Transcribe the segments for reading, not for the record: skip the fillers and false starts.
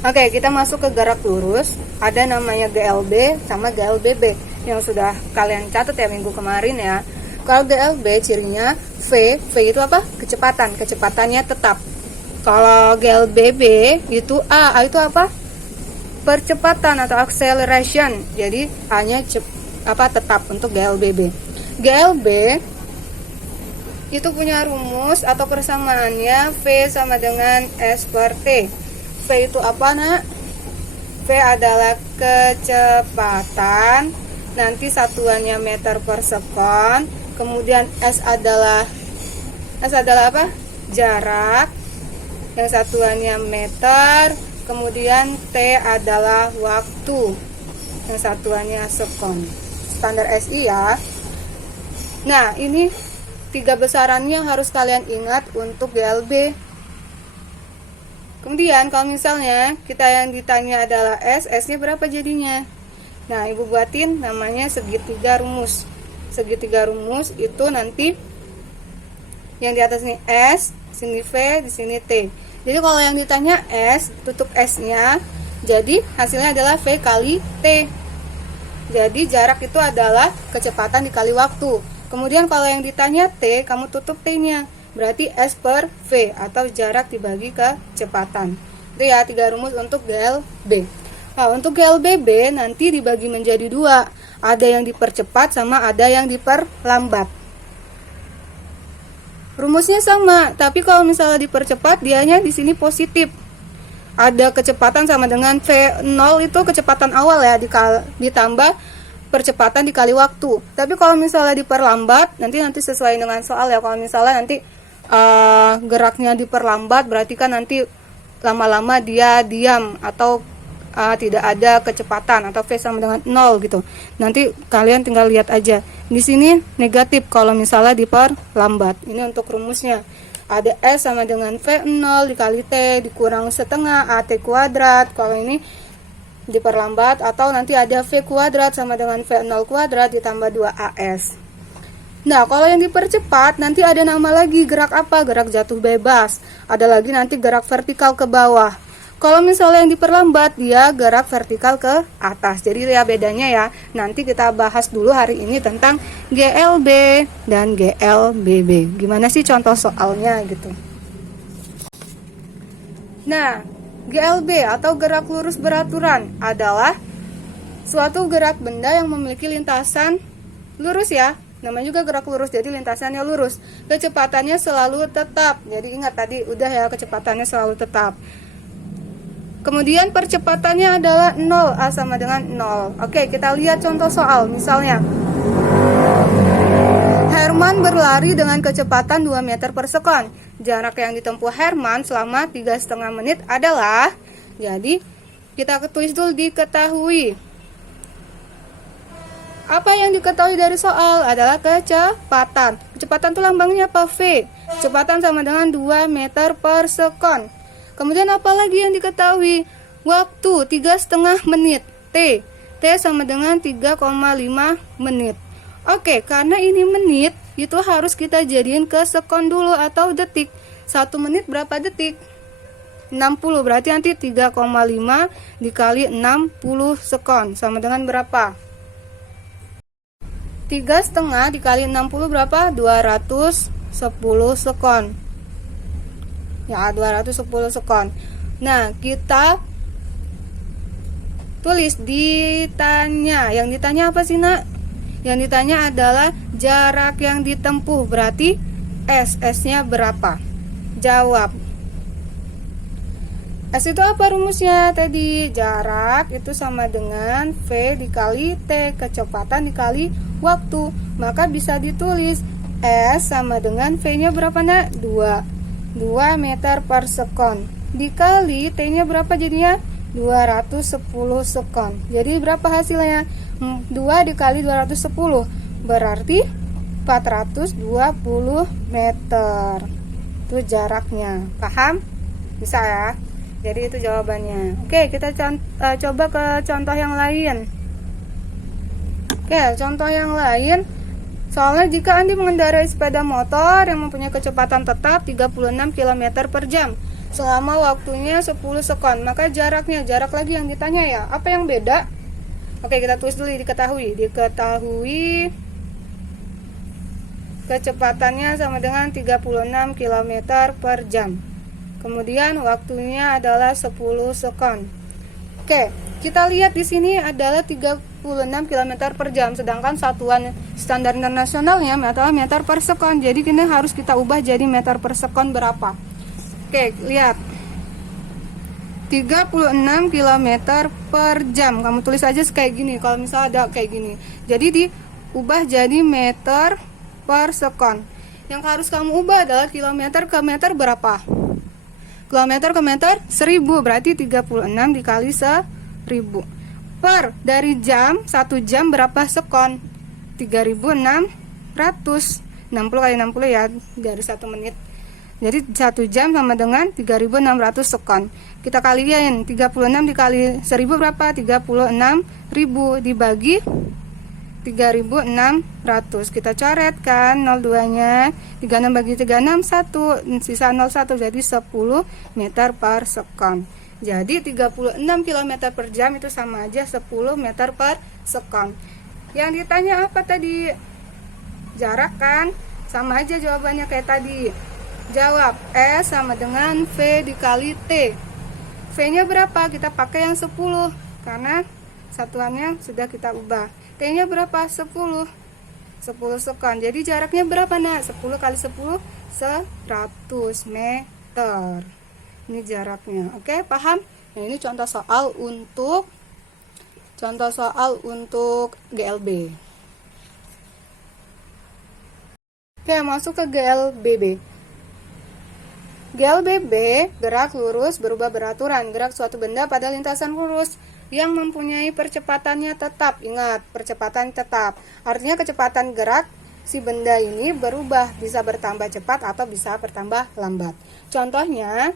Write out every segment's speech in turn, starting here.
Oke, kita masuk ke gerak lurus. Ada namanya GLB sama GLBB yang sudah kalian catat ya minggu kemarin ya. Kalau GLB cirinya V itu apa? Kecepatan, kecepatannya tetap. Kalau GLBB itu A itu apa? Percepatan atau acceleration. Jadi hanya tetap untuk GLBB. GLB itu punya rumus atau persamaannya V sama dengan S per T. V itu apa nak? V adalah kecepatan, nanti satuannya meter per sekon. Kemudian S adalah apa? Jarak, yang satuannya meter. Kemudian T adalah waktu, yang satuannya sekon. Standar SI ya. Nah, ini 3 besarannya harus kalian ingat untuk GLB. Kemudian kalau misalnya kita yang ditanya adalah S-nya berapa jadinya? Nah, Ibu buatin namanya segitiga rumus. Segitiga rumus itu nanti yang di atas ini S, di sini V, di sini T. Jadi kalau yang ditanya S, tutup S-nya, jadi hasilnya adalah V kali T. Jadi jarak itu adalah kecepatan dikali waktu. Kemudian kalau yang ditanya T, kamu tutup T-nya. Berarti S per V atau jarak dibagi kecepatan. Itu ya 3 rumus untuk GLB. Nah, untuk GLBB nanti dibagi menjadi 2. Ada yang dipercepat sama ada yang diperlambat. Rumusnya sama, tapi kalau misalnya dipercepat dianya di sini positif. Ada kecepatan sama dengan V0 itu kecepatan awal ya, ditambah percepatan dikali waktu. Tapi kalau misalnya diperlambat, nanti sesuai dengan soal ya. Kalau misalnya nanti geraknya diperlambat, berarti kan nanti lama-lama dia diam atau tidak ada kecepatan atau V sama dengan 0 gitu. Nanti kalian tinggal lihat aja. Di sini negatif kalau misalnya diperlambat. Ini untuk rumusnya. Ada S sama dengan V0 dikali T dikurang setengah AT kuadrat. Kalau ini diperlambat, atau nanti ada V kuadrat sama dengan V0 kuadrat ditambah 2AS. Nah, kalau yang dipercepat nanti ada nama lagi, gerak apa? Gerak jatuh bebas. Ada lagi nanti gerak vertikal ke bawah. Kalau misalnya yang diperlambat, dia gerak vertikal ke atas. Jadi ya bedanya ya. Nanti kita bahas dulu hari ini tentang GLB dan GLBB. Gimana sih contoh soalnya gitu. Nah, GLB atau gerak lurus beraturan adalah suatu gerak benda yang memiliki lintasan lurus ya. Namanya juga gerak lurus, jadi lintasannya lurus. Kecepatannya selalu tetap. Jadi ingat tadi udah ya, kecepatannya selalu tetap. Kemudian percepatannya adalah 0, A sama dengan 0. Oke, kita lihat contoh soal. Misalnya Herman berlari dengan kecepatan 2 meter per sekon. Jarak yang ditempuh Herman selama 3,5 menit adalah, jadi kita tulis dulu diketahui. Apa yang diketahui dari soal adalah kecepatan. Kecepatan itu lambangnya apa? V. Kecepatan sama dengan 2 meter per sekon. Kemudian apa lagi yang diketahui? Waktu 3,5 menit. T sama dengan 3,5 menit. Oke, karena ini menit, itu harus kita jadiin ke sekon dulu atau detik. 1 menit berapa detik? 60, berarti nanti 3,5 dikali 60 sekon sama dengan berapa? 3,5 dikali 60 berapa? 210 sekon. Ya, 210 sekon. Nah, kita tulis ditanya. Yang ditanya apa sih, Nak? Yang ditanya adalah jarak yang ditempuh. Berarti S-nya berapa? Jawab. S itu apa rumusnya tadi? Jarak itu sama dengan V dikali T, kecepatan dikali waktu. Maka bisa ditulis S sama dengan V-nya berapa nak? 2 meter per sekon. Dikali T-nya berapa jadinya? 210 sekon. Jadi berapa hasilnya? 2 dikali 210 berarti 420 meter. Itu jaraknya. Paham? Bisa ya? Jadi itu jawabannya. Oke, kita coba ke contoh yang lain. Oke, contoh yang lain. Soalnya jika Andi mengendarai sepeda motor yang mempunyai kecepatan tetap 36 km per jam, selama waktunya 10 sekon. Maka jarak lagi yang ditanya ya. Apa yang beda? Oke, kita tulis dulu. Diketahui kecepatannya sama dengan 36 km per jam. Kemudian waktunya adalah 10 sekon. Oke, kita lihat di sini adalah 36 km per jam, sedangkan satuan standar internasionalnya adalah meter per sekon. Jadi ini harus kita ubah jadi meter per sekon berapa. Oke, lihat. 36 km per jam. Kamu tulis aja kayak gini. Kalau misalnya ada kayak gini. Jadi diubah jadi meter per sekon. Yang harus kamu ubah adalah kilometer ke meter berapa? Kilometer ke meter 1000. Berarti 36 dikali 1000. Per dari jam, 1 jam berapa sekon? 3600. 60 kali 60 ya, dari 1 menit. Jadi 1 jam sama dengan 3600 sekon. Kita kaliin 36 dikali 1000 berapa? 36.000 dibagi 3600. Kita coret kan 02 nya. 36 bagi 36 1, sisa 01, jadi 10 meter per sekon. Jadi 36 km per jam itu sama aja 10 meter per sekon. Yang ditanya apa tadi? Jarak kan? Sama aja jawabannya kayak tadi. Jawab, S sama dengan V dikali T. V-nya berapa? Kita pakai yang 10 karena satuannya sudah kita ubah. T-nya berapa? 10 sekon. Jadi jaraknya berapa nak? 10 kali 10 100 meter. Ini jaraknya. Oke, paham? Nah, ini contoh soal untuk GLB. Oke, masuk ke GLBB. GLBB, gerak lurus berubah beraturan, gerak suatu benda pada lintasan lurus yang mempunyai percepatannya tetap. Ingat, percepatan tetap. Artinya kecepatan gerak si benda ini berubah, bisa bertambah cepat atau bisa bertambah lambat. Contohnya,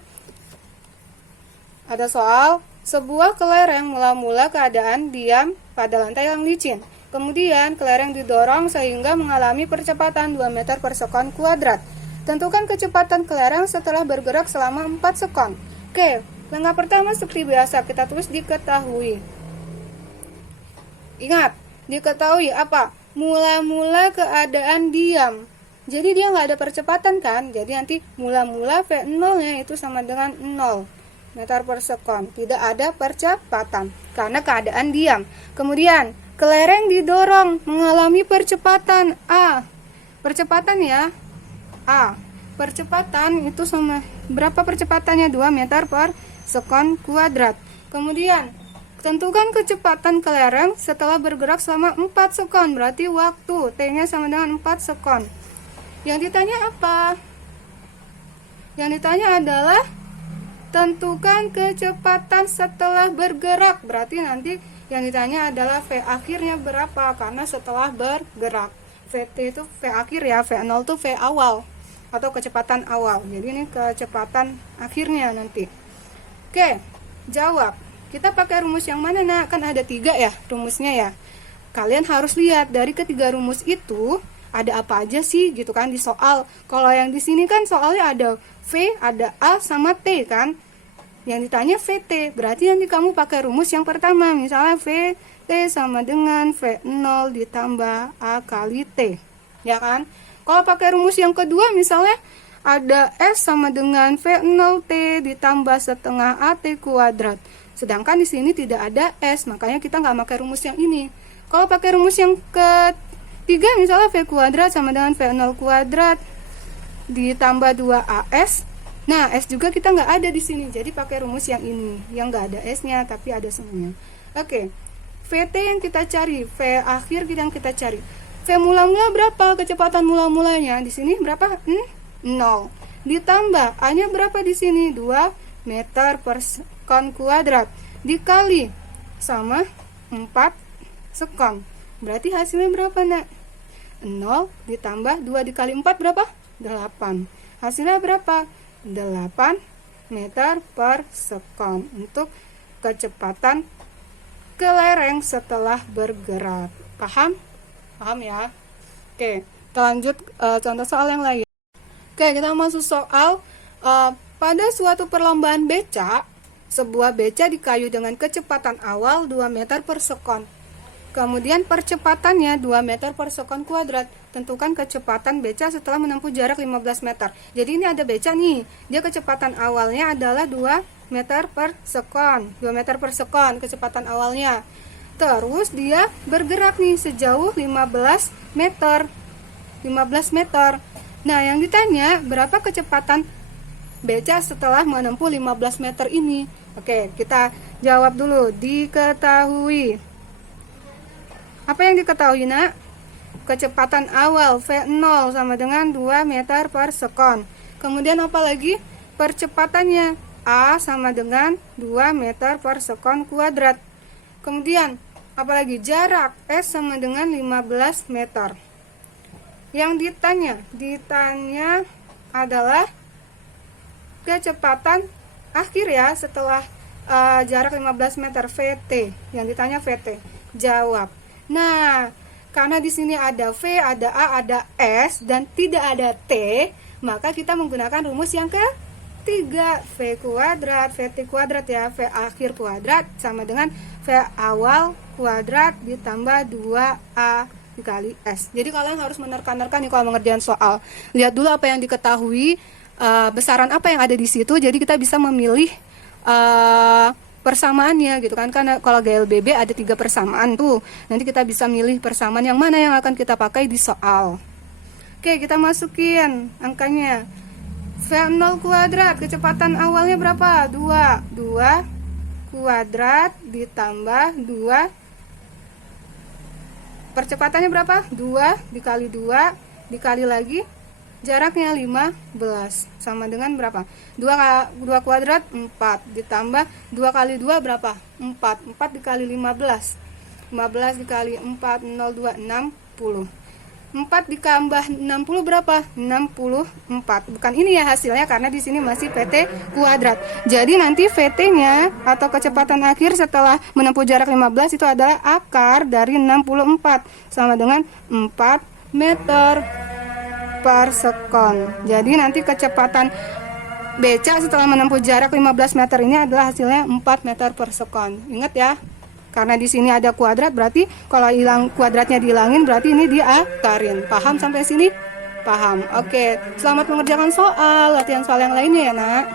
ada soal, sebuah kelereng mula-mula keadaan diam pada lantai yang licin. Kemudian kelereng didorong sehingga mengalami percepatan 2 meter per sekon kuadrat. Tentukan kecepatan kelereng setelah bergerak selama 4 sekon. Oke, langkah pertama seperti biasa kita tulis diketahui. Ingat, diketahui apa? Mula-mula keadaan diam. Jadi dia nggak ada percepatan kan? Jadi nanti mula-mula V0-nya itu sama dengan 0 meter per sekon. Tidak ada percepatan karena keadaan diam. Kemudian kelereng didorong mengalami percepatan A. Percepatan ya. A. Percepatan itu sama berapa percepatannya? 2 meter per sekon kuadrat. Kemudian tentukan kecepatan kelereng setelah bergerak selama 4 sekon. Berarti waktu T-nya sama dengan 4 sekon. Yang ditanya apa? Yang ditanya adalah tentukan kecepatan setelah bergerak. Berarti nanti yang ditanya adalah V akhirnya berapa, karena setelah bergerak. VT itu V akhir ya, V0 itu V awal atau kecepatan awal. Jadi ini kecepatan akhirnya nanti. Oke, jawab. Kita pakai rumus yang mana nak? Kan ada 3 ya rumusnya ya. Kalian harus lihat dari ketiga rumus itu ada apa aja sih gitu kan di soal. Kalau yang di sini kan soalnya ada V, ada A sama T kan. Yang ditanya VT, berarti nanti kamu pakai rumus yang pertama. Misalnya VT sama dengan V0 ditambah A kali T. Ya kan? Kalau pakai rumus yang kedua misalnya ada S sama dengan V0T ditambah setengah AT kuadrat. Sedangkan di sini tidak ada S, makanya kita nggak pakai rumus yang ini. Kalau pakai rumus yang ketiga misalnya V kuadrat sama dengan V0 kuadrat ditambah 2AS. Nah, S juga kita nggak ada di sini, jadi pakai rumus yang ini, yang nggak ada S-nya tapi ada semuanya. Oke, VT yang kita cari, V akhir yang kita cari. V mula-mula berapa kecepatan mula-mulanya? Di sini berapa? 0. Ditambah A-nya berapa di sini? 2 meter per sekon kuadrat. Dikali sama 4 sekon. Berarti hasilnya berapa nak? 0 ditambah 2 dikali 4 berapa? 8. Hasilnya berapa? 8 meter per sekon untuk kecepatan kelereng setelah bergerak. Paham? Paham ya? Oke, kita lanjut contoh soal yang lain. Oke, kita masuk soal pada suatu perlombaan beca, sebuah beca dikayu dengan kecepatan awal 2 meter per sekon. Kemudian percepatannya 2 meter per sekon kuadrat. Tentukan kecepatan beca setelah menempuh jarak 15 meter. Jadi ini ada beca nih, dia kecepatan awalnya adalah 2 meter per sekon. 2 meter per sekon kecepatan awalnya. Terus dia bergerak nih sejauh 15 meter. 15 meter. Nah, yang ditanya berapa kecepatan beca setelah menempuh 15 meter ini? Oke, kita jawab dulu. Diketahui. Apa yang diketahui, nak? Kecepatan awal V0 sama dengan 2 meter per sekon. Kemudian apa lagi? Percepatannya A sama dengan 2 meter per sekon kuadrat. Kemudian apa lagi? Jarak S sama dengan 15 meter. Yang ditanya adalah kecepatan akhir ya setelah jarak 15 meter, VT. Yang ditanya VT. Jawab. Nah, karena di sini ada V, ada A, ada S dan tidak ada T, maka kita menggunakan rumus yang ketiga, V kuadrat, VT kuadrat ya, V akhir kuadrat sama dengan V awal kuadrat ditambah 2A dikali S. Jadi kalian harus menerka-nerka nih kalau mengerjakan soal. Lihat dulu apa yang diketahui, besaran apa yang ada di situ, jadi kita bisa memilih persamaannya gitu kan. Karena kalau GLBB ada 3 persamaan tuh, nanti kita bisa milih persamaan yang mana yang akan kita pakai di soal. Oke, kita masukin angkanya. V0 kuadrat, kecepatan awalnya berapa? 2 kuadrat ditambah 2, percepatannya berapa? 2 dikali 2 dikali lagi jaraknya 15 sama dengan berapa? 2 kuadrat 4 ditambah 2 kali 2 berapa? 4 dikali 15 dikali 4 02 60. 4 ditambah 60 berapa? 64. Bukan ini ya hasilnya karena di sini masih VT kuadrat. Jadi nanti VT-nya atau kecepatan akhir setelah menempuh jarak 15 itu adalah akar dari 64 sama dengan 4 meter per sekon. Jadi nanti kecepatan beca setelah menempuh jarak 15 meter ini adalah hasilnya 4 meter per sekon. Ingat ya. Karena di sini ada kuadrat, berarti kalau hilang kuadratnya dihilangin, berarti ini diakarin. Paham sampai sini? Paham. Oke, selamat mengerjakan soal. Latihan soal yang lainnya ya, nak.